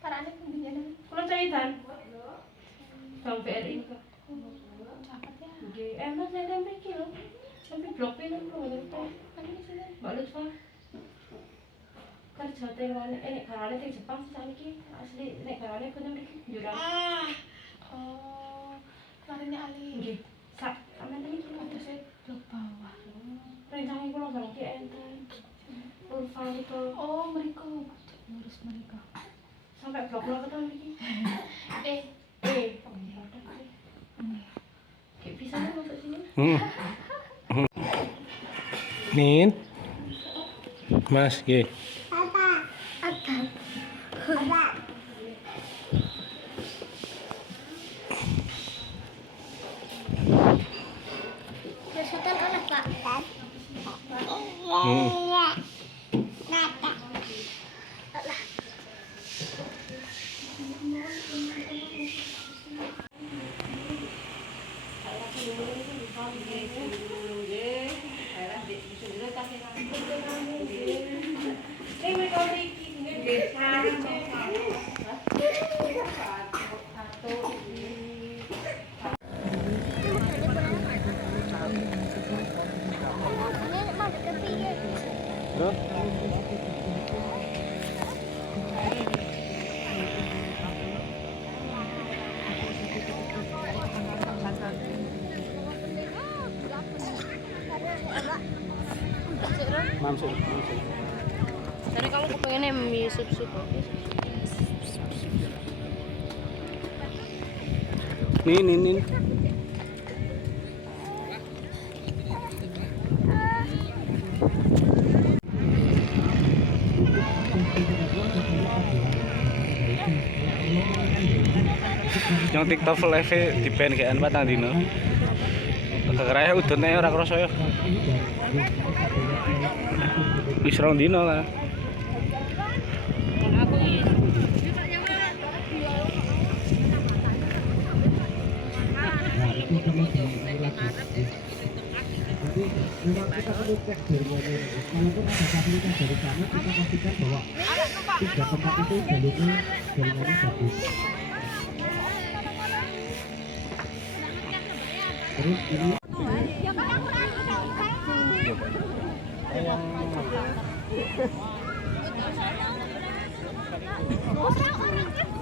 Parane pembimbingan. Kalau cahitan, bang BRI kok. Capat ya. Nggih, enak saya tempe iki lho. Sampai blok film lho itu. Ini sini. Mbak Lutfa. Kerja tengane nek garane teng Jepang saiki asli nek garane kono mriki jurang. Oh, kemarinnya Ali. Nggih. Sak sampeyan iki lho Saya blok bawah. rencana kula barang ki enten. Lutfa itu Oh, mereka ngurus mereka. sampai blok-blok ketemu iki. Kayak bisa masuk sini. Min. Mas, nggih. Kesulitan anak Pak. Mamsuk. Tadi kamu kepengennya mie sup-sup. Nin. Yang TikTok live di pen kayak patang dino. Kekeraya udane ora krasa ya. Wis rong dino lah. Jadi memang kita perlu cek jaringannya. Walaupun ada fasilitas dari sana, kita pastikan bahwa 3 tempat itu jaringannya bagus. Terus ini Orang